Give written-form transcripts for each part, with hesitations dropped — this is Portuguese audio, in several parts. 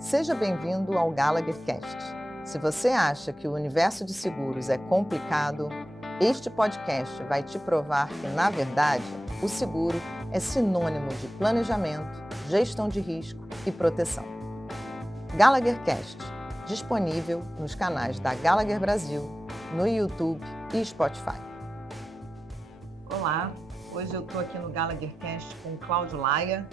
Seja bem-vindo ao Gallagher Cast. Se você acha que o universo de seguros é complicado, este podcast vai te provar que, na verdade, o seguro é sinônimo de planejamento, gestão de risco e proteção. Gallagher Cast, disponível nos canais da Gallagher Brasil, no YouTube e Spotify. Olá, hoje eu estou aqui no Gallagher Cast com o Cláudio Laia.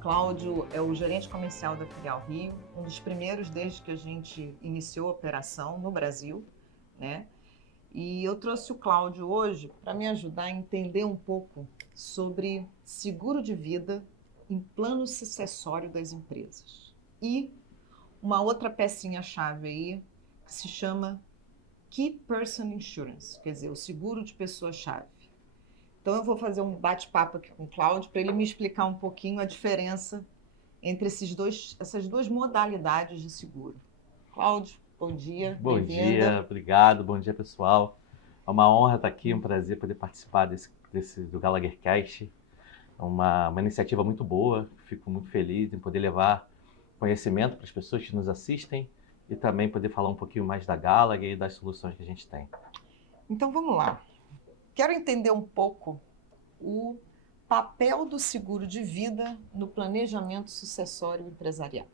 Cláudio é o gerente comercial da Filial Rio, um dos primeiros desde que a gente iniciou a operação no Brasil, né? E eu trouxe o Cláudio hoje para me ajudar a entender um pouco sobre seguro de vida em plano sucessório das empresas. E uma outra pecinha-chave aí que se chama Key Person Insurance, quer dizer, o seguro de pessoa-chave. Então eu vou fazer um bate-papo aqui com o Cláudio para ele me explicar um pouquinho a diferença entre essas duas modalidades de seguro. Cláudio, bom dia. Bom dia, obrigado. Bom dia, pessoal. É uma honra estar aqui, um prazer poder participar do Gallagher Cast. É uma iniciativa muito boa, fico muito feliz em poder levar conhecimento para as pessoas que nos assistem e também poder falar um pouquinho mais da Gallagher e das soluções que a gente tem. Então vamos lá. Quero entender um pouco o papel do seguro de vida no planejamento sucessório empresarial.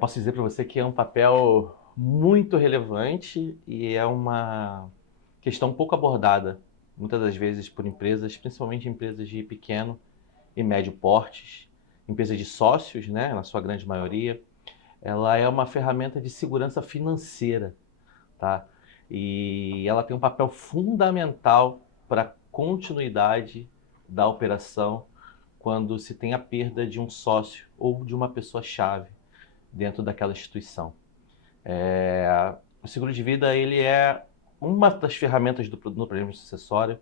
Posso dizer para você que é um papel muito relevante e é uma questão pouco abordada, muitas das vezes por empresas, principalmente empresas de pequeno e médio portes, empresas de sócios, né, na sua grande maioria. Ela é uma ferramenta de segurança financeira, tá? E ela tem um papel fundamental para a continuidade da operação quando se tem a perda de um sócio ou de uma pessoa-chave dentro daquela instituição. O seguro de vida ele é uma das ferramentas no planejamento sucessório.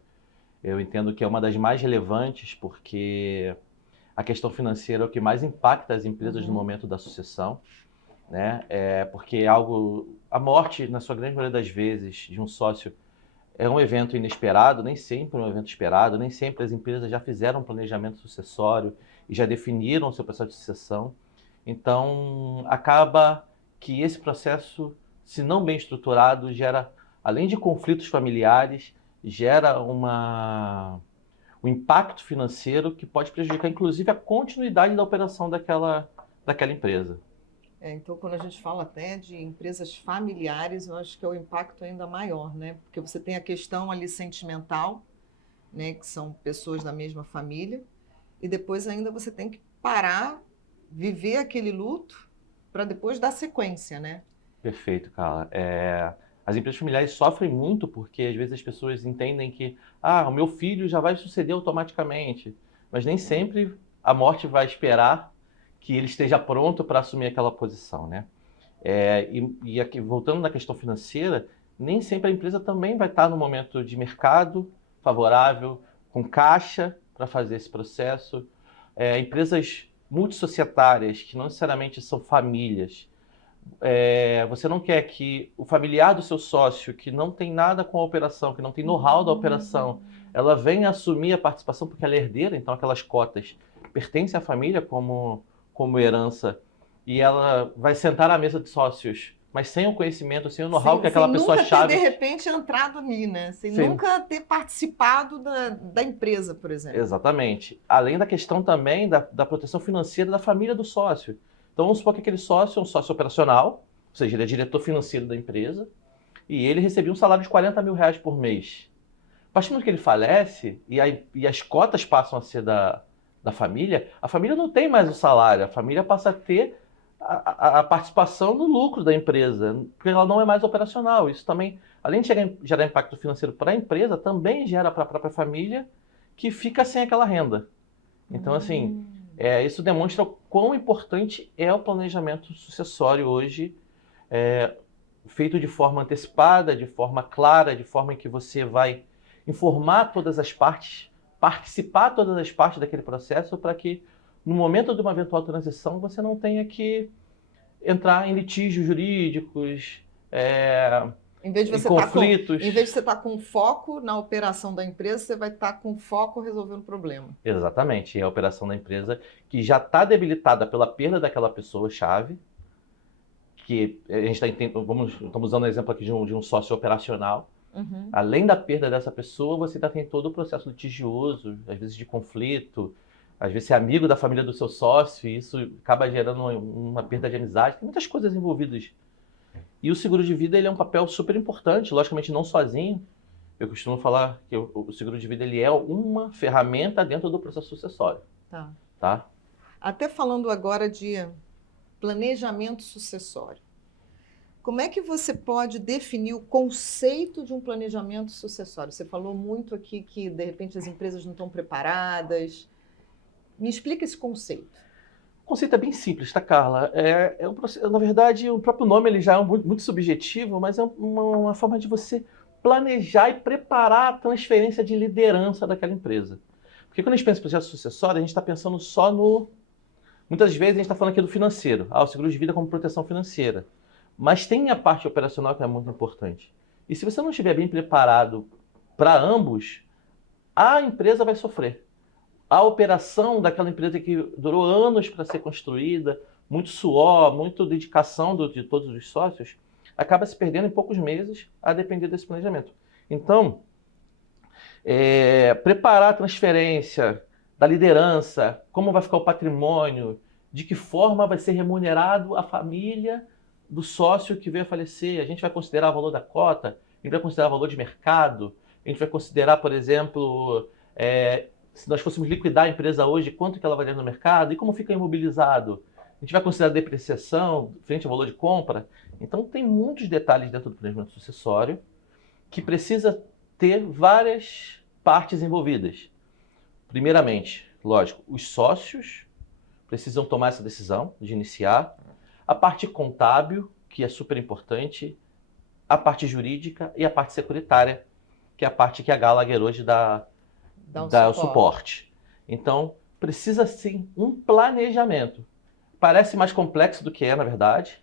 Eu entendo que é uma das mais relevantes porque a questão financeira é o que mais impacta as empresas no momento da sucessão, né? Porque a morte, na sua grande maioria das vezes, de um sócio é um evento inesperado, nem sempre um evento esperado, nem sempre as empresas já fizeram um planejamento sucessório e já definiram o seu processo de sucessão. Então, acaba que esse processo, se não bem estruturado, gera, além de conflitos familiares, gera um impacto financeiro que pode prejudicar, inclusive, a continuidade da operação daquela empresa. Então, quando a gente fala até de empresas familiares, eu acho que é o impacto ainda maior, né? Porque você tem a questão ali sentimental, né? Que são pessoas da mesma família, e depois ainda você tem que parar, viver aquele luto, para depois dar sequência, né? Perfeito, Carla. As empresas familiares sofrem muito porque às vezes as pessoas entendem que o meu filho já vai suceder automaticamente, mas nem sempre a morte vai esperar que ele esteja pronto para assumir aquela posição, né? E aqui, voltando na questão financeira, nem sempre a empresa também vai estar no momento de mercado favorável, com caixa para fazer esse processo. Empresas multissocietárias, que não necessariamente são famílias, você não quer que o familiar do seu sócio, que não tem nada com a operação, que não tem know-how da operação, ela venha assumir a participação porque ela é herdeira, então aquelas cotas pertencem à família como herança, e ela vai sentar à mesa de sócios, mas sem o conhecimento, sem o know-how que aquela pessoa-chave... Sem nunca ter, de repente, entrado ali, né? Sem nunca ter participado da empresa, por exemplo. Exatamente. Além da questão também da proteção financeira da família do sócio. Então, vamos supor que aquele sócio é um sócio operacional, ou seja, ele é diretor financeiro da empresa, e ele recebia um salário de R$40.000 por mês. A partir do momento que ele falece, e as cotas passam a ser da família, a família não tem mais o salário, a família passa a ter a participação no lucro da empresa, porque ela não é mais operacional. Isso também, além de gerar impacto financeiro para a empresa, também gera para a própria família, que fica sem aquela renda. Então, assim, isso demonstra o quão importante é o planejamento sucessório hoje, feito de forma antecipada, de forma clara, de forma em que você vai informar todas as partes, participar todas as partes daquele processo para que, no momento de uma eventual transição, você não tenha que entrar em litígios jurídicos, Em vez de em você conflitos. em vez de você estar com foco na operação da empresa, você vai estar com foco resolvendo o problema. Exatamente, é a operação da empresa que já está debilitada pela perda daquela pessoa-chave, que a gente estamos usando o exemplo aqui de um sócio operacional. Uhum. Além da perda dessa pessoa, você ainda tem todo o processo litigioso, às vezes de conflito, às vezes você é amigo da família do seu sócio e isso acaba gerando uma perda de amizade. Tem muitas coisas envolvidas. E o seguro de vida ele é um papel super importante, logicamente não sozinho. Eu costumo falar que o seguro de vida ele é uma ferramenta dentro do processo sucessório. Tá. Tá? Até falando agora de planejamento sucessório. Como é que você pode definir o conceito de um planejamento sucessório? Você falou muito aqui que, de repente, as empresas não estão preparadas. Me explica esse conceito. O conceito é bem simples, tá, Carla? Na verdade, o próprio nome ele já é muito subjetivo, mas é uma forma de você planejar e preparar a transferência de liderança daquela empresa. Porque quando a gente pensa em processo sucessório, a gente está pensando só no... Muitas vezes a gente está falando aqui do financeiro. O seguro de vida como proteção financeira. Mas tem a parte operacional que é muito importante. E se você não estiver bem preparado para ambos, a empresa vai sofrer. A operação daquela empresa que durou anos para ser construída, muito suor, muita dedicação de todos os sócios, acaba se perdendo em poucos meses a depender desse planejamento. Então, preparar a transferência da liderança, como vai ficar o patrimônio, de que forma vai ser remunerado a família do sócio que veio a falecer. A gente vai considerar o valor da cota, a gente vai considerar o valor de mercado, a gente vai considerar, por exemplo, se nós fôssemos liquidar a empresa hoje, quanto que ela valia no mercado e como fica imobilizado. A gente vai considerar a depreciação frente ao valor de compra. Então, tem muitos detalhes dentro do planejamento sucessório que precisa ter várias partes envolvidas. Primeiramente, lógico, os sócios precisam tomar essa decisão de iniciar. A parte contábil, que é super importante, a parte jurídica e a parte securitária, que é a parte que a Gallagher hoje dá o suporte. Então, precisa sim um planejamento. Parece mais complexo do que é, na verdade.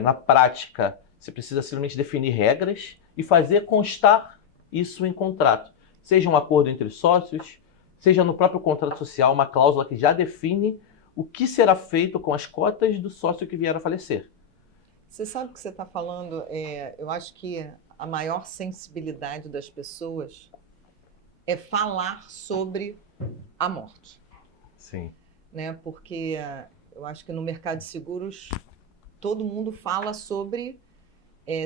Na prática, você precisa simplesmente definir regras e fazer constar isso em contrato. Seja um acordo entre sócios, seja no próprio contrato social, uma cláusula que já define o que será feito com as cotas do sócio que vier a falecer. Você sabe o que você está falando? Eu acho que a maior sensibilidade das pessoas é falar sobre a morte. Sim. Né? Porque eu acho que no mercado de seguros todo mundo fala sobre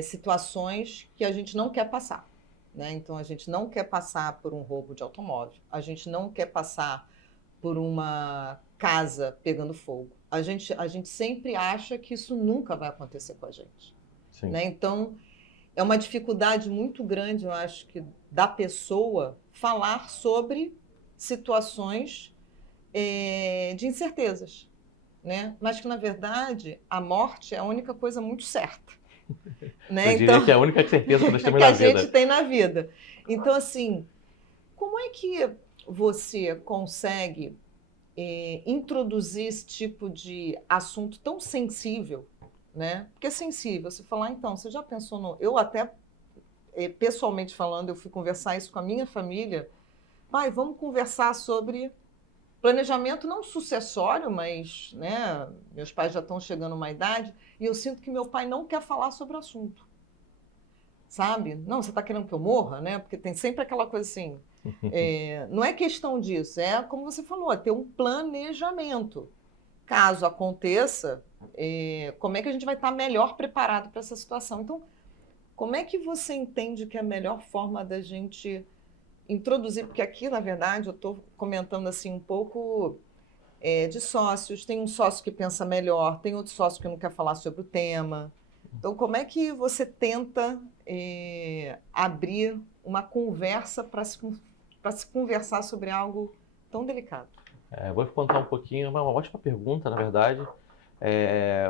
situações que a gente não quer passar. Né? Então, a gente não quer passar por um roubo de automóvel, a gente não quer passar por uma casa pegando fogo. A gente sempre acha que isso nunca vai acontecer com a gente. Sim. Né? Então, é uma dificuldade muito grande, eu acho, que da pessoa falar sobre situações de incertezas. Né? Mas que, na verdade, a morte é a única coisa muito certa. Né? Eu diria que é a única certeza que nós temos na vida. Que a gente tem na vida. Então, assim, como é que você consegue introduzir esse tipo de assunto tão sensível, né? Porque é sensível, você falar, então, você já pensou no... Eu até, pessoalmente falando, eu fui conversar isso com a minha família. Pai, vamos conversar sobre planejamento não sucessório, mas, né, meus pais já estão chegando a uma idade e eu sinto que meu pai não quer falar sobre o assunto. Sabe? Não, você está querendo que eu morra, né? Porque tem sempre aquela coisa assim... não é questão disso, é como você falou, é ter um planejamento. Caso aconteça, como é que a gente vai estar melhor preparado para essa situação? Então, como é que você entende que é a melhor forma da gente introduzir? Porque aqui, na verdade, eu estou comentando assim um pouco de sócios. Tem um sócio que pensa melhor, tem outro sócio que não quer falar sobre o tema. Então, como é que você tenta abrir uma conversa para se conversar sobre algo tão delicado? Vou contar um pouquinho, uma ótima pergunta, na verdade.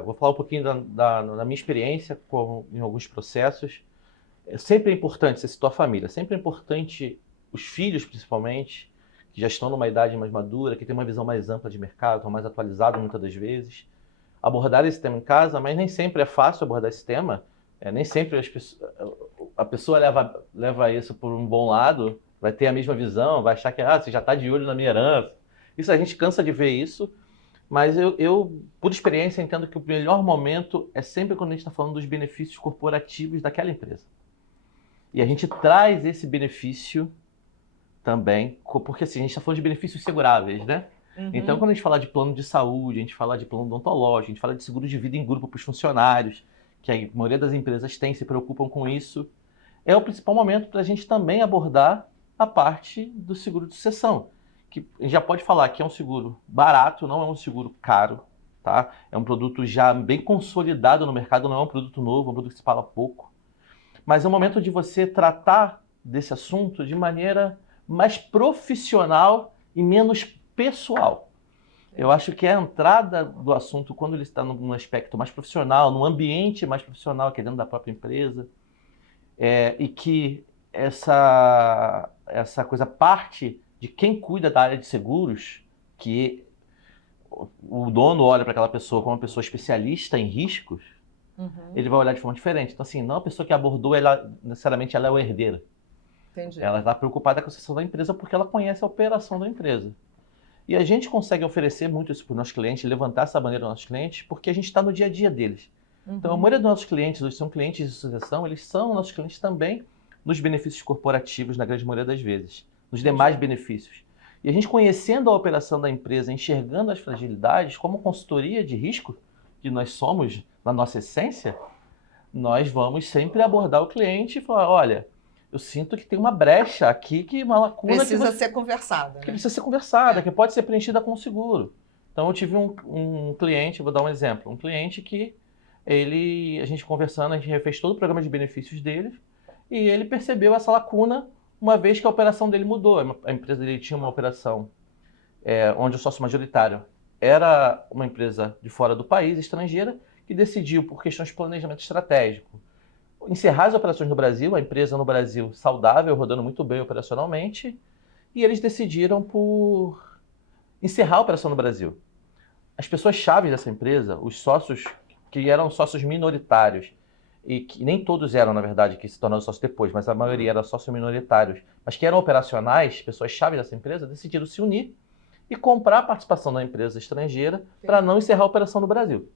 Vou falar um pouquinho da minha experiência em alguns processos. Sempre é importante, você citou a família, sempre é importante os filhos, principalmente, que já estão numa idade mais madura, que têm uma visão mais ampla de mercado, estão mais atualizados muitas das vezes, abordar esse tema em casa, mas nem sempre é fácil abordar esse tema Nem sempre a pessoa leva isso por um bom lado, vai ter a mesma visão, vai achar que você já está de olho na minha herança. Isso a gente cansa de ver isso, mas eu, por experiência, entendo que o melhor momento é sempre quando a gente está falando dos benefícios corporativos daquela empresa. E a gente traz esse benefício também, porque assim, a gente está falando de benefícios seguráveis, né? Uhum. Então, quando a gente fala de plano de saúde, a gente fala de plano odontológico, a gente fala de seguro de vida em grupo para os funcionários, que a maioria das empresas tem, se preocupam com isso, é o principal momento para a gente também abordar a parte do seguro de sucessão, que a gente já pode falar que é um seguro barato, não é um seguro caro, tá? É um produto já bem consolidado no mercado, não é um produto novo, é um produto que se fala pouco, mas é o momento de você tratar desse assunto de maneira mais profissional e menos pessoal. Eu acho que a entrada do assunto, quando ele está num aspecto mais profissional, num ambiente mais profissional, que é dentro da própria empresa, e que essa coisa parte de quem cuida da área de seguros, que o dono olha para aquela pessoa como uma pessoa especialista em riscos, ele vai olhar de forma diferente. Então, assim, não a pessoa que abordou, necessariamente ela é o herdeira. Entendi. Ela está preocupada com a sucessão da empresa porque ela conhece a operação da empresa. E a gente consegue oferecer muito isso para os nossos clientes, levantar essa bandeira dos nossos clientes, porque a gente está no dia a dia deles. Então, a maioria dos nossos clientes, hoje são clientes de sucessão, eles são nossos clientes também nos benefícios corporativos, na grande maioria das vezes, nos demais benefícios. E a gente conhecendo a operação da empresa, enxergando as fragilidades, como consultoria de risco, que nós somos na nossa essência, nós vamos sempre abordar o cliente e falar, olha, eu sinto que tem uma brecha aqui, que uma lacuna precisa ser conversada, que né? precisa ser conversada, que pode ser preenchida com o seguro. Então eu tive um cliente, vou dar um exemplo, um cliente que a gente conversando, a gente refez todo o programa de benefícios dele e ele percebeu essa lacuna uma vez que a operação dele mudou. A empresa dele tinha uma operação onde o sócio majoritário era uma empresa de fora do país, estrangeira, que decidiu, por questões de planejamento estratégico, encerrar as operações no Brasil, a empresa no Brasil saudável, rodando muito bem operacionalmente, e eles decidiram por encerrar a operação no Brasil. As pessoas-chave dessa empresa, os sócios que eram sócios minoritários, e que nem todos eram, na verdade, que se tornaram sócios depois, mas a maioria eram sócios minoritários, mas que eram operacionais, pessoas-chave dessa empresa, decidiram se unir e comprar a participação da empresa estrangeira para não encerrar a operação no Brasil.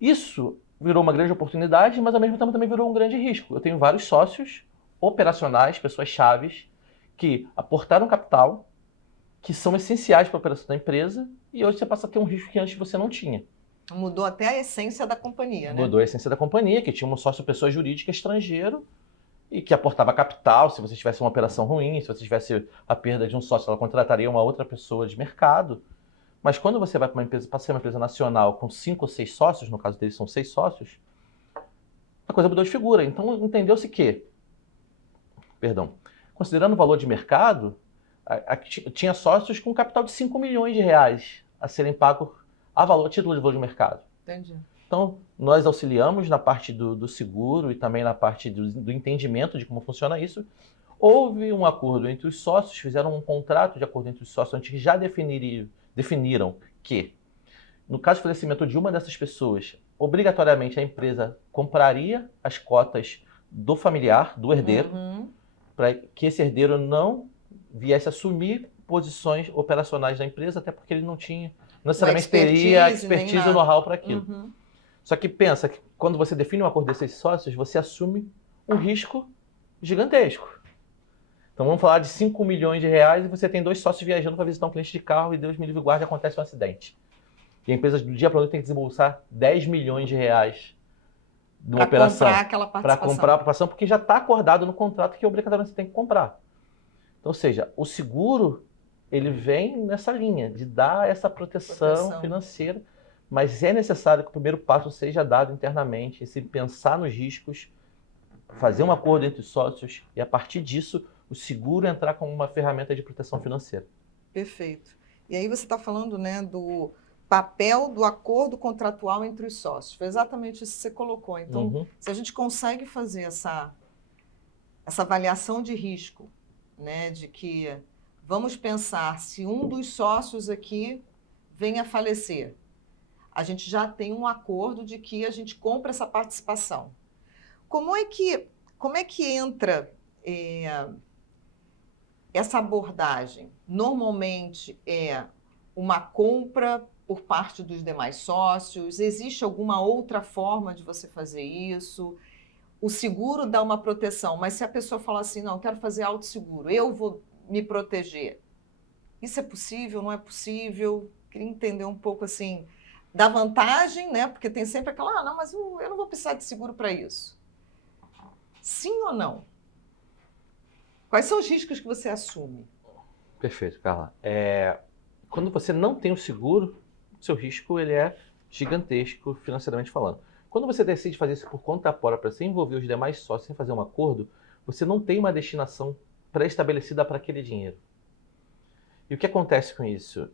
Isso virou uma grande oportunidade, mas ao mesmo tempo também virou um grande risco. Eu tenho vários sócios operacionais, pessoas-chaves, que aportaram capital, que são essenciais para a operação da empresa, e hoje você passa a ter um risco que antes você não tinha. Mudou até a essência da companhia, né? Mudou a essência da companhia, que tinha um sócio pessoa jurídica estrangeiro e que aportava capital. Se você tivesse uma operação ruim, se você tivesse a perda de um sócio, ela contrataria uma outra pessoa de mercado. Mas quando você vai para uma empresa, para ser uma empresa nacional com 5 ou 6 sócios, no caso deles são 6 sócios, a coisa mudou de figura. Então entendeu-se que, considerando o valor de mercado, tinha sócios com capital de 5 milhões de reais a serem pagos a título de valor de mercado. Entendi. Então, nós auxiliamos na parte do seguro e também na parte do entendimento de como funciona isso. Houve um acordo entre os sócios, fizeram um contrato de acordo entre os sócios, onde já definiram que, no caso de falecimento de uma dessas pessoas, obrigatoriamente a empresa compraria as cotas do familiar, do herdeiro, para que esse herdeiro não viesse assumir posições operacionais da empresa, até porque ele não necessariamente teria a expertise e o know-how para aquilo. Só que pensa que quando você define um acordo desses sócios, você assume um risco gigantesco. Então vamos falar de 5 milhões de reais e você tem 2 sócios viajando para visitar um cliente de carro e Deus me livre e guarde, acontece um acidente. E a empresa do dia para o outro tem que desembolsar 10 milhões de reais numa operação. Para comprar aquela participação. Para comprar a participação, porque já está acordado no contrato que obrigatoriamente você tem que comprar. Então, ou seja, o seguro ele vem nessa linha de dar essa proteção financeira, mas é necessário que o primeiro passo seja dado internamente, se pensar nos riscos, fazer um acordo entre os sócios e a partir disso o seguro entrar como uma ferramenta de proteção financeira. Perfeito. E aí você está falando, né, do papel do acordo contratual entre os sócios. Foi exatamente isso que você colocou. Então, se a gente consegue fazer essa avaliação de risco, né, de que vamos pensar se um dos sócios aqui vem a falecer, a gente já tem um acordo de que a gente compra essa participação. Como é que entra essa abordagem? Normalmente é uma compra por parte dos demais sócios? Existe alguma outra forma de você fazer isso? O seguro dá uma proteção, mas se a pessoa falar assim, não, eu quero fazer autosseguro, eu vou me proteger. Isso é possível, não é possível? Queria entender um pouco assim da vantagem, né? Porque tem sempre aquela, não, mas eu não vou precisar de seguro para isso. Sim ou não? Quais são os riscos que você assume? Perfeito, Carla. Quando você não tem o seguro, o seu risco ele é gigantesco financeiramente falando. Quando você decide fazer isso por conta própria, sem envolver os demais sócios, sem fazer um acordo, você não tem uma destinação pré-estabelecida para aquele dinheiro. E o que acontece com isso?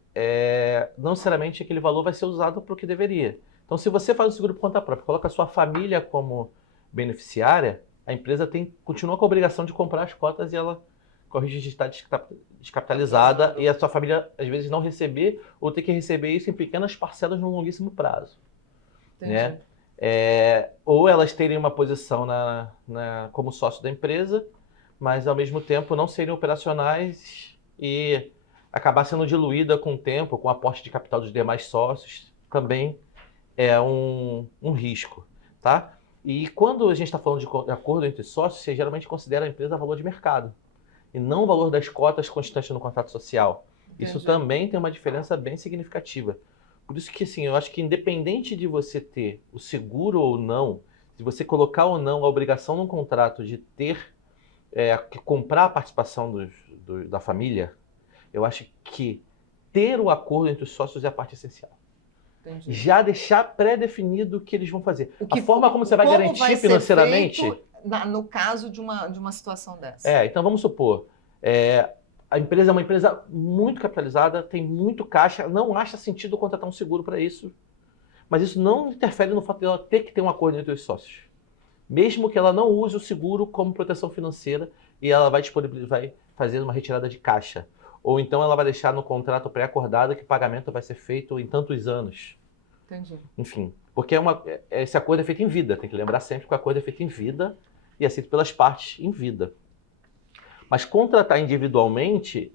Não necessariamente aquele valor vai ser usado para o que deveria. Então, se você faz o seguro por conta própria, coloca a sua família como beneficiária, a empresa continua com a obrigação de comprar as cotas e ela corre de estar descapitalizada e a sua família, às vezes, não receber ou ter que receber isso em pequenas parcelas num longuíssimo prazo. Né? Ou elas terem uma posição como sócio da empresa, mas, ao mesmo tempo, não serem operacionais e acabar sendo diluída com o tempo, com o aporte de capital dos demais sócios, também é um risco. Tá? E quando a gente está falando de acordo entre sócios, você geralmente considera a empresa valor de mercado e não o valor das cotas constantes no contrato social. Entendi. Isso também tem uma diferença bem significativa. Por isso que, assim, eu acho que independente de você ter o seguro ou não, de você colocar ou não a obrigação no contrato de ter que comprar a participação da família, eu acho que ter o acordo entre os sócios é a parte essencial. Entendi. Já deixar pré-definido o que eles vão fazer. A forma como você vai garantir financeiramente... no caso de uma situação dessa. Então vamos supor, a empresa é uma empresa muito capitalizada, tem muito caixa, não acha sentido contratar um seguro para isso, mas isso não interfere no fato de ela ter que ter um acordo entre os sócios. Mesmo que ela não use o seguro como proteção financeira e ela vai fazer uma retirada de caixa. Ou então ela vai deixar no contrato pré-acordado que o pagamento vai ser feito em tantos anos. Entendi. Enfim, porque esse acordo é feito em vida, tem que lembrar sempre que o acordo é feito em vida e aceito pelas partes em vida. Mas contratar individualmente,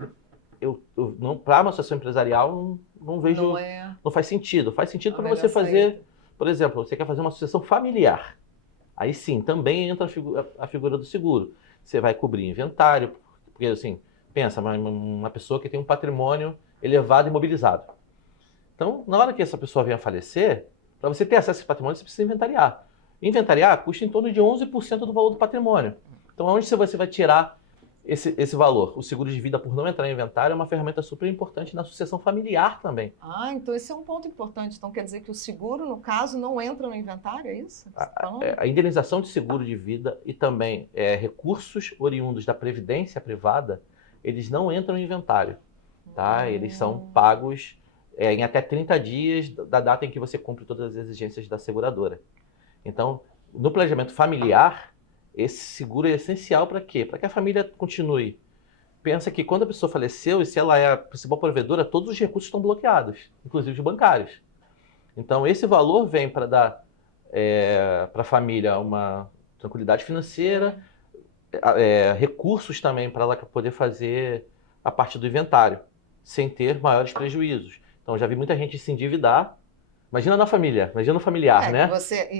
para uma associação empresarial, não vejo. Não faz sentido. Faz sentido para você fazer, por exemplo, você quer fazer uma associação familiar. Aí sim, também entra a figura do seguro. Você vai cobrir inventário, porque assim, pensa, uma pessoa que tem um patrimônio elevado e imobilizado. Então, na hora que essa pessoa venha a falecer, para você ter acesso a esse patrimônio, você precisa inventariar. Inventariar custa em torno de 11% do valor do patrimônio. Então, onde você vai tirar esse valor? O seguro de vida, por não entrar em inventário, é uma ferramenta super importante na sucessão familiar também. Então esse é um ponto importante. Então quer dizer que o seguro, no caso, não entra no inventário, é isso? A indenização de seguro de vida e também recursos oriundos da previdência privada, eles não entram no inventário. Tá? Eles são pagos em até 30 dias da data em que você cumpre todas as exigências da seguradora. Então, no planejamento familiar, esse seguro é essencial para quê? Para que a família continue. Pensa que quando a pessoa faleceu, e se ela é a principal provedora, todos os recursos estão bloqueados, inclusive os bancários. Então, esse valor vem para dar para a família uma tranquilidade financeira, recursos também para ela poder fazer a parte do inventário, sem ter maiores prejuízos. Então, já vi muita gente se endividar. Imagina na família, imagina no familiar, né?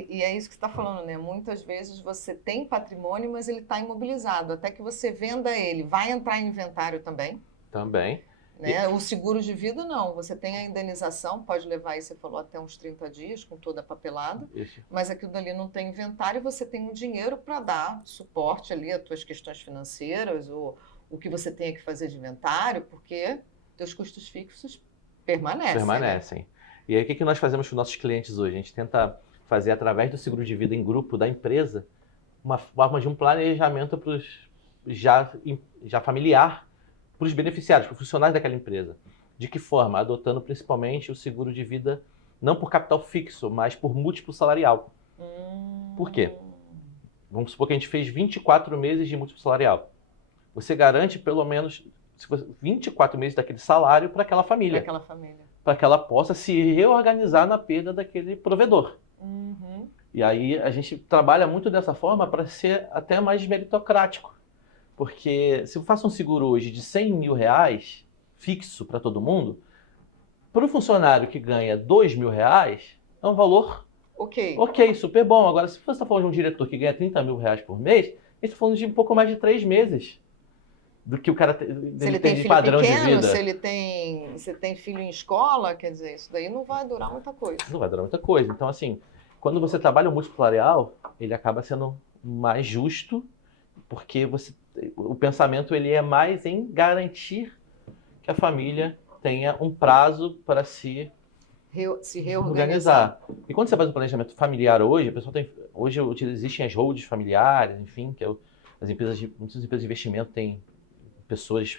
E é isso que você está falando, né? Muitas vezes você tem patrimônio, mas ele está imobilizado. Até que você venda ele, vai entrar em inventário também? Também. Né? O seguro de vida, não. Você tem a indenização, pode levar aí, você falou, até uns 30 dias, com toda a papelada. Isso. Mas aquilo dali não tem inventário, você tem um dinheiro para dar suporte ali às tuas questões financeiras, ou o que você tenha que fazer de inventário, porque teus custos fixos permanecem. Né? E aí, o que nós fazemos com os nossos clientes hoje? A gente tenta fazer, através do seguro de vida em grupo da empresa, uma forma de um planejamento já familiar para os beneficiários, para os funcionários daquela empresa. De que forma? Adotando principalmente o seguro de vida, não por capital fixo, mas por múltiplo salarial. Por quê? Vamos supor que a gente fez 24 meses de múltiplo salarial. Você garante pelo menos 24 meses daquele salário para aquela família. Para que ela possa se reorganizar na perda daquele provedor. E aí a gente trabalha muito dessa forma para ser até mais meritocrático. Porque se eu faço um seguro hoje de 100 mil reais, fixo para todo mundo, para o funcionário que ganha 2 mil reais, é um valor ok, super bom. Agora, se você está falando de um diretor que ganha 30 mil reais por mês, a gente está falando de um pouco mais de 3 meses do que o cara Se ele tem de filho padrão de pequeno, vida. se tem filho em escola, quer dizer, isso daí não vai durar muita coisa. Não vai durar muita coisa. Então, assim, quando você trabalha o multiplarial, ele acaba sendo mais justo, porque o pensamento ele é mais em garantir que a família tenha um prazo para se reorganizar. E quando você faz um planejamento familiar hoje, a pessoa hoje existem as holdings familiares, enfim, que muitas empresas de investimento têm pessoas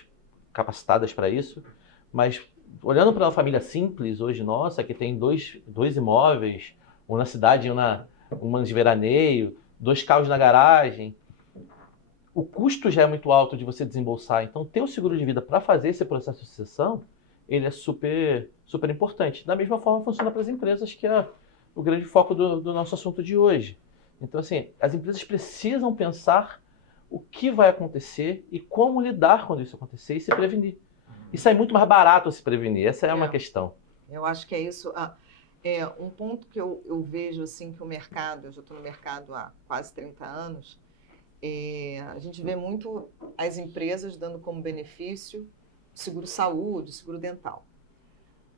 capacitadas para isso, mas olhando para uma família simples hoje nossa, que tem dois imóveis, um na cidade e uma de veraneio, 2 carros na garagem, o custo já é muito alto de você desembolsar. Então, ter um seguro de vida para fazer esse processo de sucessão, ele é super, super importante. Da mesma forma, funciona para as empresas, que é o grande foco do nosso assunto de hoje. Então, assim, as empresas precisam pensar o que vai acontecer e como lidar quando isso acontecer e se prevenir. Isso é muito mais barato se prevenir, essa é uma questão. Eu acho que é isso. Um ponto que eu vejo assim que o mercado, eu já estou no mercado há quase 30 anos, a gente vê muito as empresas dando como benefício seguro-saúde, seguro-dental.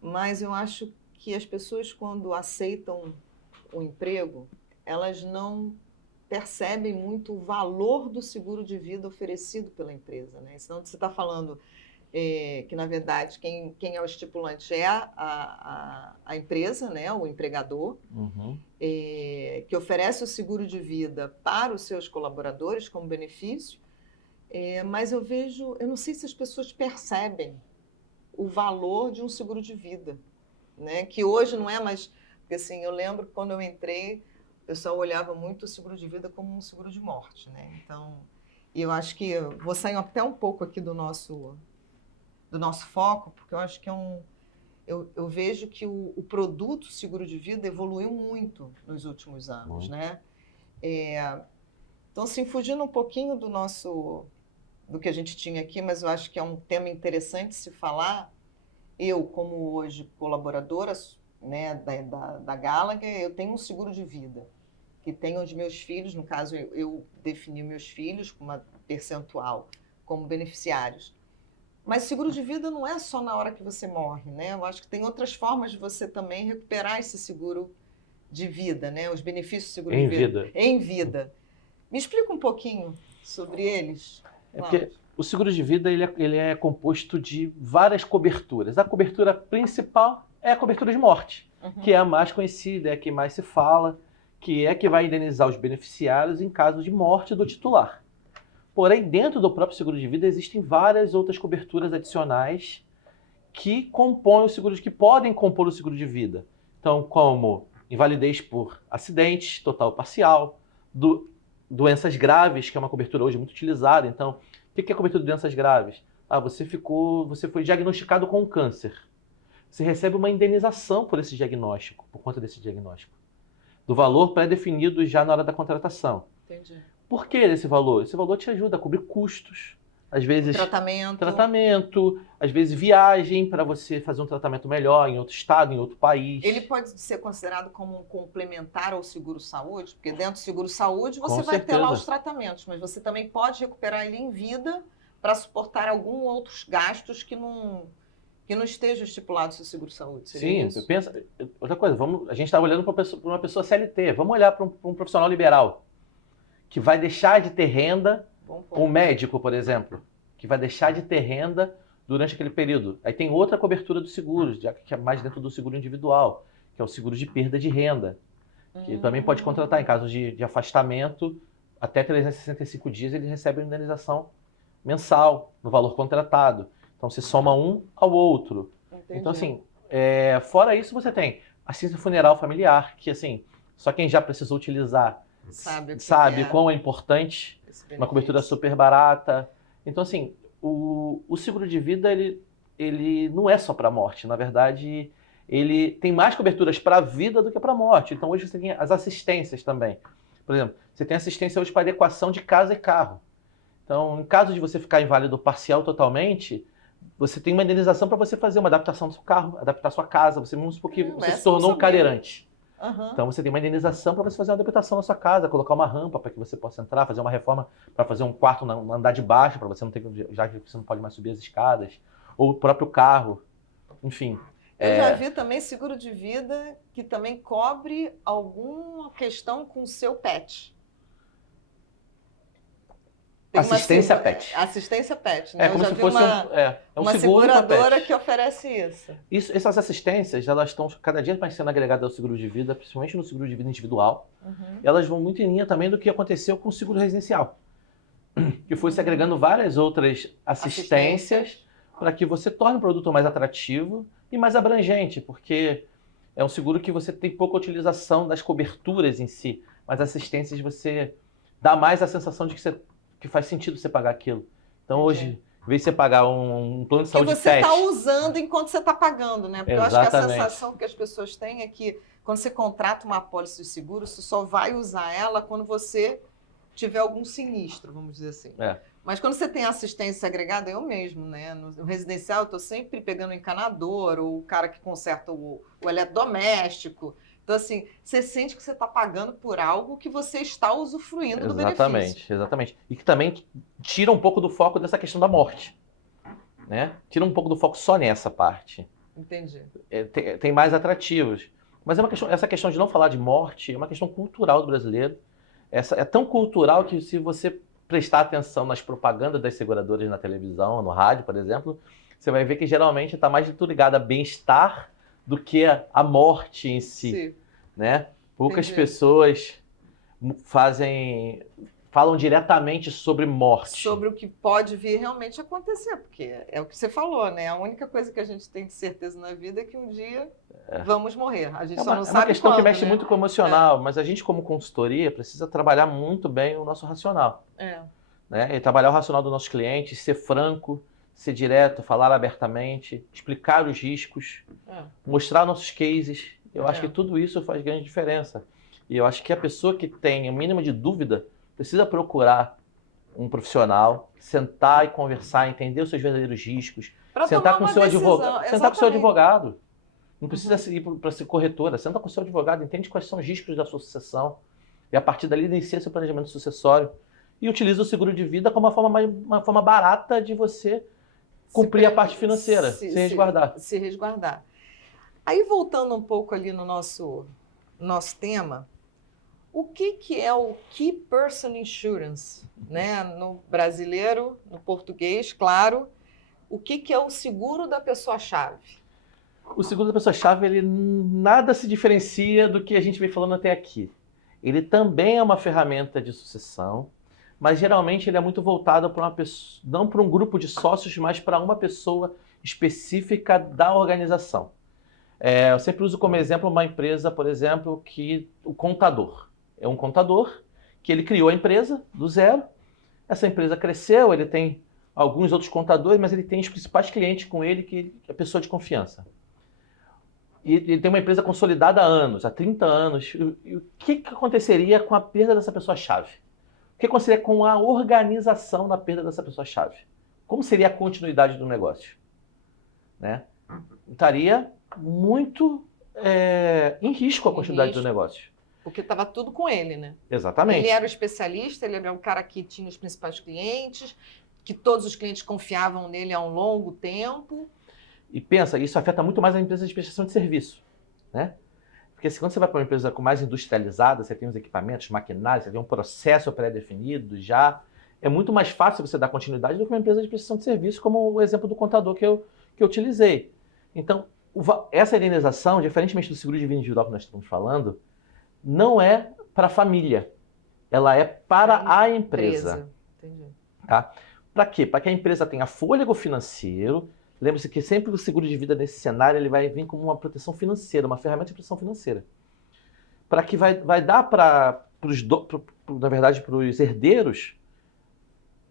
Mas eu acho que as pessoas, quando aceitam o emprego, elas não percebem muito o valor do seguro de vida oferecido pela empresa, né? Senão você está falando que, na verdade, quem é o estipulante é a empresa, né? O empregador, que oferece o seguro de vida para os seus colaboradores como benefício, mas eu não sei se as pessoas percebem o valor de um seguro de vida, né? Que hoje não é mais... Porque, assim, eu lembro que quando eu entrei, o pessoal olhava muito o seguro de vida como um seguro de morte, né? Então, eu acho que... Vou sair até um pouco aqui do nosso foco, porque eu acho que eu vejo que o produto seguro de vida evoluiu muito nos últimos anos, né? Então, assim, fugindo um pouquinho do que a gente tinha aqui, mas eu acho que é um tema interessante se falar. Eu, como hoje colaboradora, né, da Gallagher, eu tenho um seguro de vida, que tem os meus filhos, no caso eu defini meus filhos com uma percentual como beneficiários. Mas seguro de vida não é só na hora que você morre, né? Eu acho que tem outras formas de você também recuperar esse seguro de vida, né? Os benefícios do seguro de vida. Em vida. Me explica um pouquinho sobre eles. Porque o seguro de vida ele é composto de várias coberturas. A cobertura principal é a cobertura de morte, que é a mais conhecida, é a que mais se fala, que é a que vai indenizar os beneficiários em caso de morte do titular. Porém, dentro do próprio seguro de vida existem várias outras coberturas adicionais que compõem o seguro, que podem compor o seguro de vida. Então, como invalidez por acidente total ou parcial, doenças graves, que é uma cobertura hoje muito utilizada. Então, o que é a cobertura de doenças graves? Você foi diagnosticado com câncer. Você recebe uma indenização por esse diagnóstico, por conta desse diagnóstico, do valor pré-definido já na hora da contratação. Entendi. Por que esse valor? Esse valor te ajuda a cobrir custos, às vezes tratamento, às vezes viagem para você fazer um tratamento melhor em outro estado, em outro país. Ele pode ser considerado como um complementar ao seguro-saúde? Porque dentro do seguro-saúde você vai ter lá os tratamentos, mas você também pode recuperar ele em vida para suportar alguns outros gastos que não estejam estipulados no seguro-saúde. Sim, pensa. Outra coisa, a gente está olhando para uma pessoa CLT, vamos olhar para um profissional liberal que vai deixar de ter renda, um médico, por exemplo, que vai deixar de ter renda durante aquele período. Aí tem outra cobertura do seguro, que é mais dentro do seguro individual, que é o seguro de perda de renda, que também pode contratar em caso de afastamento, até 365 dias ele recebe uma indenização mensal no valor contratado. Então se soma um ao outro. Entendi. Então assim, fora isso você tem assistência funeral familiar, que assim, só quem já precisou utilizar sabe quão é importante, uma cobertura super barata. Então, assim, o seguro de vida, ele não é só para a morte. Na verdade, ele tem mais coberturas para a vida do que para a morte. Então hoje você tem as assistências também. Por exemplo, você tem assistência hoje para adequação de casa e carro. Então, em caso de você ficar inválido parcial totalmente, você tem uma indenização para você fazer uma adaptação do seu carro, adaptar a sua casa. Você, vamos supor que você se tornou um cadeirante. Então você tem uma indenização para você fazer uma adaptação na sua casa, colocar uma rampa para que você possa entrar, fazer uma reforma para fazer um quarto no andar de baixo, para você não ter, já que você não pode mais subir as escadas, ou o próprio carro, enfim. Eu já vi também seguro de vida que também cobre alguma questão com o seu pet. Assistência pet. Assistência pet, né? É como eu já se vi fosse uma seguradora que oferece isso. Essas assistências, elas estão cada dia mais sendo agregadas ao seguro de vida, principalmente no seguro de vida individual. Elas vão muito em linha também do que aconteceu com o seguro residencial, que foi se agregando várias outras assistências para que você torne o produto mais atrativo e mais abrangente, porque é um seguro que você tem pouca utilização das coberturas em si, mas assistências você dá mais a sensação de que faz sentido você pagar aquilo. Então hoje, em vez de você pagar um plano de saúde pet... Porque você está pet, usando enquanto você está pagando, né? Porque exatamente. Eu acho que a sensação que as pessoas têm é que quando você contrata uma apólice de seguro, você só vai usar ela quando você tiver algum sinistro, vamos dizer assim. Mas quando você tem assistência agregada, eu mesmo, né? No residencial, eu estou sempre pegando o encanador, ou o cara que conserta o eletrodoméstico. Então, assim, você sente que você está pagando por algo que você está usufruindo do benefício. Exatamente. E que também tira um pouco do foco dessa questão da morte. Né? Tira um pouco do foco só nessa parte. Entendi. Tem mais atrativos. Mas essa questão de não falar de morte é uma questão cultural do brasileiro. É tão cultural que se você prestar atenção nas propagandas das seguradoras na televisão, no rádio, por exemplo, você vai ver que geralmente está mais ligado a bem-estar do que a morte em si, né? Poucas pessoas falam diretamente sobre morte. Sobre o que pode vir realmente acontecer, porque é o que você falou, né? A única coisa que a gente tem de certeza na vida é que um dia vamos morrer. A gente só não sabe quando, é uma questão que mexe muito com o emocional, mas a gente, como consultoria, precisa trabalhar muito bem o nosso racional. Né? E trabalhar o racional dos nossos clientes, ser franco, ser direto, falar abertamente, explicar os riscos, mostrar nossos cases. Eu acho que tudo isso faz grande diferença. E eu acho que a pessoa que tem o mínimo de dúvida precisa procurar um profissional, sentar e conversar, entender os seus verdadeiros riscos, sentar com o seu advogado, sentar com o seu advogado. Não precisa ir para ser corretora, senta com o seu advogado, entende quais são os riscos da sua sucessão e a partir dali inicia seu planejamento sucessório e utiliza o seguro de vida como uma forma barata de você cumprir a parte financeira, se resguardar. Se resguardar. Aí, voltando um pouco ali no nosso tema, o que é o Key Person Insurance? Né? No brasileiro, no português, claro, o que é o seguro da pessoa-chave? O seguro da pessoa-chave, ele nada se diferencia do que a gente vem falando até aqui. Ele também é uma ferramenta de sucessão, mas geralmente ele é muito voltado para uma pessoa, não para um grupo de sócios, mas para uma pessoa específica da organização. Eu sempre uso como exemplo uma empresa, por exemplo, que o contador. É um contador que ele criou a empresa do zero. Essa empresa cresceu, ele tem alguns outros contadores, mas ele tem os principais clientes com ele, que é a pessoa de confiança. E ele tem uma empresa consolidada há anos, há 30 anos. E o que aconteceria com a perda dessa pessoa-chave? O que aconteceria com a organização na perda dessa pessoa-chave? Como seria a continuidade do negócio? Né? Estaria muito em risco a continuidade do negócio. Porque estava tudo com ele, né? Exatamente. Ele era o especialista, ele era o cara que tinha os principais clientes, que todos os clientes confiavam nele há um longo tempo. E pensa, isso afeta muito mais a empresa de prestação de serviço, né? Porque quando você vai para uma empresa mais industrializada, você tem os equipamentos, maquinários, você tem um processo pré-definido já, é muito mais fácil você dar continuidade do que uma empresa de prestação de serviço, como o exemplo do contador que eu utilizei. Então, essa indenização, diferentemente do seguro de vida individual que nós estamos falando, não é para a família, ela é para a empresa. Entendi. Tá? Para quê? Para que a empresa tenha fôlego financeiro. Lembre-se que sempre o seguro de vida nesse cenário ele vai vir como uma proteção financeira, uma ferramenta de proteção financeira. Para que vai dar na verdade, para os herdeiros,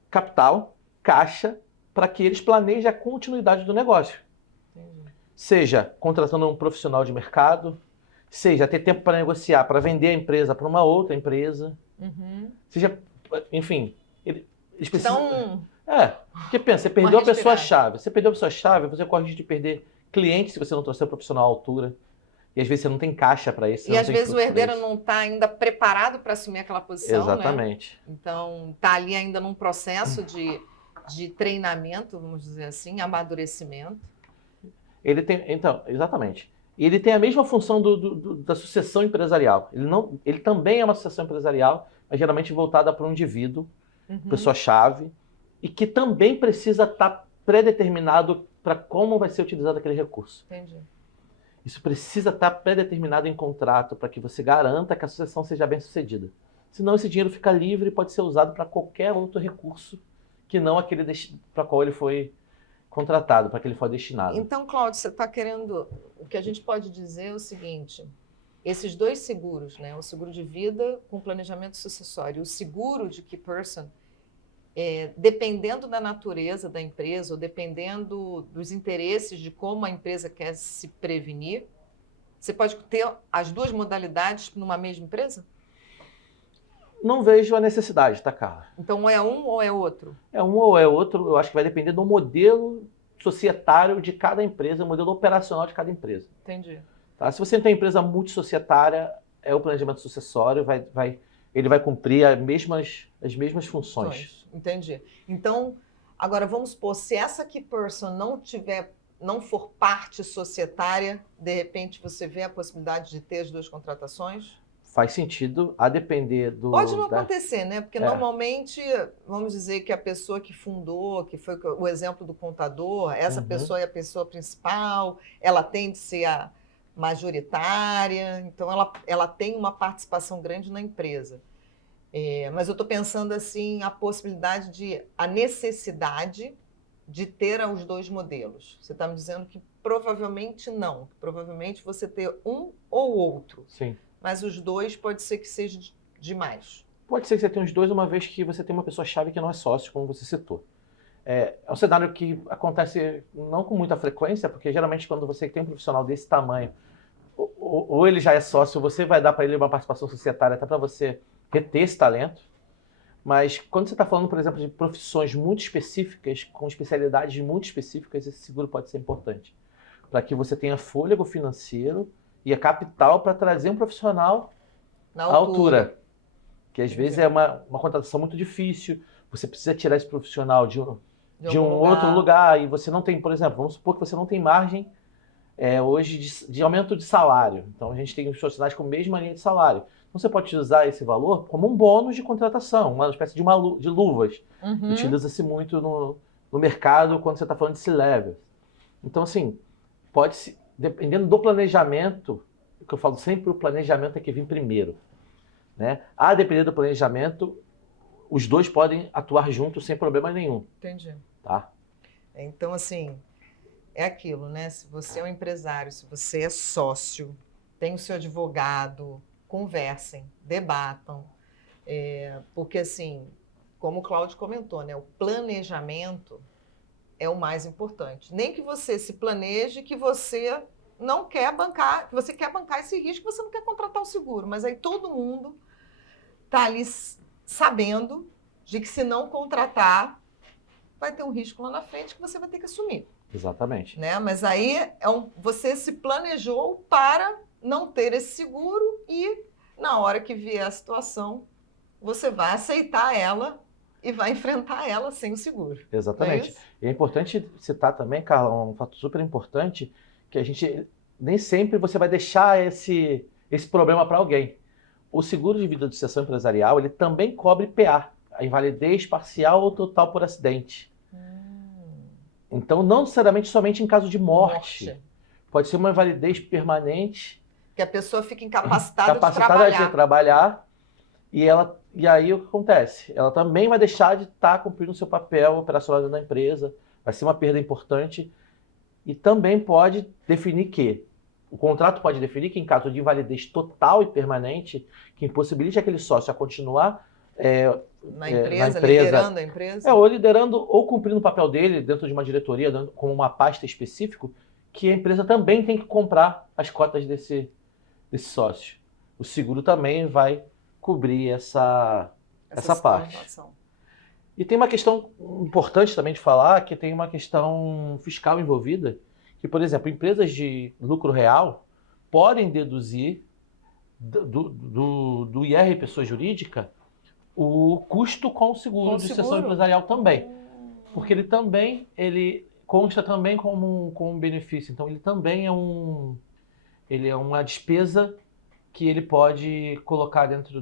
capital, caixa, para que eles planejem a continuidade do negócio. Entendi. seja contratando um profissional de mercado, seja ter tempo para negociar, para vender a empresa para uma outra empresa, seja, enfim, eles precisam... Então, porque pensa, você perdeu a pessoa-chave. Você perdeu a pessoa-chave, você corre o risco de perder clientes se você não trouxer o profissional à altura. E às vezes você não tem caixa para isso. E às vezes o herdeiro não está ainda preparado para assumir aquela posição, exatamente. Né? Então, está ali ainda num processo de treinamento, vamos dizer assim, amadurecimento. Ele tem, então, exatamente. E ele tem a mesma função da sucessão empresarial. Ele também é uma sucessão empresarial, mas geralmente voltada para um indivíduo, pessoa-chave, e que também precisa estar pré-determinado para como vai ser utilizado aquele recurso. Entendi. Isso precisa estar pré-determinado em contrato para que você garanta que a sucessão seja bem sucedida. Senão esse dinheiro fica livre e pode ser usado para qualquer outro recurso que não aquele para qual ele foi contratado, para que ele foi destinado. Então, Cláudio, você está querendo... O que a gente pode dizer é o seguinte, esses dois seguros, né, o seguro de vida com planejamento sucessório, o seguro de key person, dependendo da natureza da empresa ou dependendo dos interesses de como a empresa quer se prevenir, você pode ter as duas modalidades numa mesma empresa? Não vejo a necessidade, tá, Carla? Então, é um ou é outro? É um ou é outro. Eu acho que vai depender do modelo societário de cada empresa, o modelo operacional de cada empresa. Entendi. Tá? Se você tem uma empresa multissocietária, o planejamento sucessório ele vai cumprir as mesmas funções. Entendi. Então, agora vamos supor, se essa key person não for parte societária, de repente você vê a possibilidade de ter as duas contratações? Faz sentido, a depender do... Pode não acontecer, né? Porque normalmente, vamos dizer que a pessoa que fundou, que foi o exemplo do contador, essa pessoa é a pessoa principal, ela tende a ser a majoritária, então ela tem uma participação grande na empresa. Mas eu estou pensando assim, a necessidade de ter os dois modelos. Você está me dizendo que provavelmente não, provavelmente você ter um ou outro. Sim. Mas os dois pode ser que seja demais. Pode ser que você tenha os dois, uma vez que você tem uma pessoa-chave que não é sócio, como você citou. É um cenário que acontece não com muita frequência, porque geralmente quando você tem um profissional desse tamanho, ou ele já é sócio, você vai dar para ele uma participação societária até para você reter esse talento. Mas quando você está falando, por exemplo, de profissões muito específicas, com especialidades muito específicas, esse seguro pode ser importante. Para que você tenha fôlego financeiro e a capital para trazer um profissional à altura. Que às vezes é uma contratação muito difícil, você precisa tirar esse profissional de um outro lugar e você não tem, por exemplo, vamos supor que você não tem margem hoje de aumento de salário. Então a gente tem os profissionais com a mesma linha de salário. Então você pode usar esse valor como um bônus de contratação, uma espécie de luvas. Utiliza-se muito no mercado quando você está falando de C-Level. Então assim, dependendo do planejamento, que eu falo sempre, o planejamento é que vem primeiro. Né? A depender do planejamento, os dois podem atuar juntos sem problema nenhum. Entendi. Tá? Então, assim, é aquilo, né? Se você é um empresário, se você é sócio, tem o seu advogado, conversem, debatam. Porque, assim, como o Cláudio comentou, né? O planejamento é o mais importante. Nem que você se planeje que você não quer bancar, que você quer bancar esse risco, você não quer contratar o seguro, mas aí todo mundo está ali sabendo de que se não contratar, vai ter um risco lá na frente que você vai ter que assumir. Exatamente. Né? Mas aí você se planejou para não ter esse seguro e na hora que vier a situação, você vai aceitar ela e vai enfrentar ela sem o seguro. Exatamente. E é importante citar também, Carla, um fato super importante, que a gente nem sempre você vai deixar esse problema para alguém. O seguro de vida de sucessão empresarial, ele também cobre PA, a invalidez parcial ou total por acidente. Então, não necessariamente somente em caso de morte. Pode ser uma invalidez permanente. Que a pessoa fica incapacitada de trabalhar. E aí o que acontece? Ela também vai deixar de estar cumprindo o seu papel operacional da empresa. Vai ser uma perda importante. E também pode definir que o contrato pode definir que em caso de invalidez total e permanente, que impossibilite aquele sócio a continuar na empresa, liderando a empresa? Ou liderando ou cumprindo o papel dele dentro de uma diretoria, como uma pasta específica, que a empresa também tem que comprar as cotas desse sócio. O seguro também vai cobrir essa parte. Situação. E tem uma questão importante também de falar, que tem uma questão fiscal envolvida, que, por exemplo, empresas de lucro real podem deduzir do IR pessoa jurídica o custo com o seguro de sucessão empresarial também. Porque ele consta também como um benefício. Então, ele também é uma despesa que ele pode colocar dentro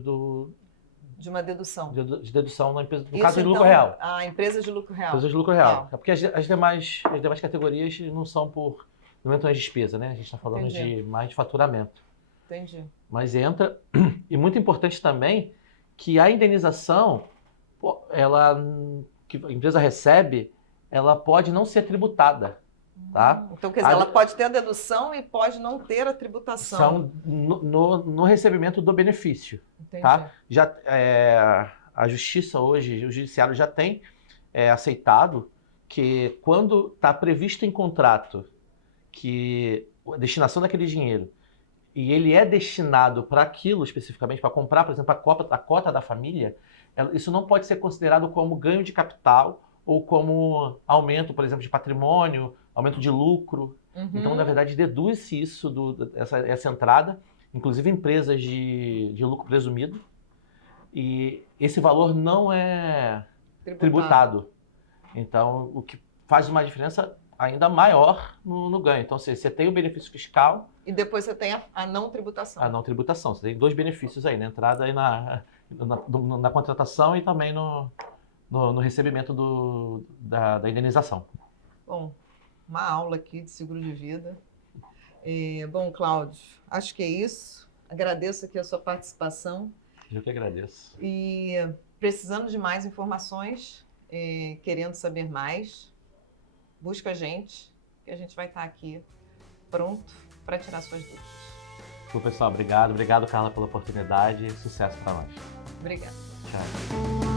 de uma dedução. De dedução na empresa, no Isso, caso de então, lucro real. A empresa de lucro real. Empresa de lucro real. É porque as demais categorias não são não entram as despesas, né? A gente está falando de mais de faturamento. Entendi. Mas entra, e muito importante também, que a indenização, que a empresa recebe, ela pode não ser tributada. Tá? Então, quer dizer, ela pode ter a dedução e pode não ter a tributação. No recebimento do benefício. Entendi. Tá? A justiça hoje, o judiciário já tem aceitado que quando está previsto em contrato que a destinação daquele dinheiro e ele é destinado para aquilo especificamente, para comprar, por exemplo, a cota da família, isso não pode ser considerado como ganho de capital ou como aumento, por exemplo, de patrimônio, aumento de lucro. Então, na verdade, deduz-se essa entrada, inclusive empresas de lucro presumido, e esse valor não é tributado. Então, o que faz uma diferença ainda maior no ganho. Então, você tem o benefício fiscal... E depois você tem a não tributação. A não tributação. Você tem dois benefícios aí, na entrada e na contratação e também no recebimento da indenização. Bom, uma aula aqui de seguro de vida. Bom, Cláudio, acho que é isso. Agradeço aqui a sua participação. Eu que agradeço. E precisando de mais informações, querendo saber mais, busca a gente, que a gente vai estar aqui pronto para tirar suas dúvidas. Bom, pessoal, obrigado. Obrigado, Carla, pela oportunidade e sucesso para nós. Obrigada. Tchau.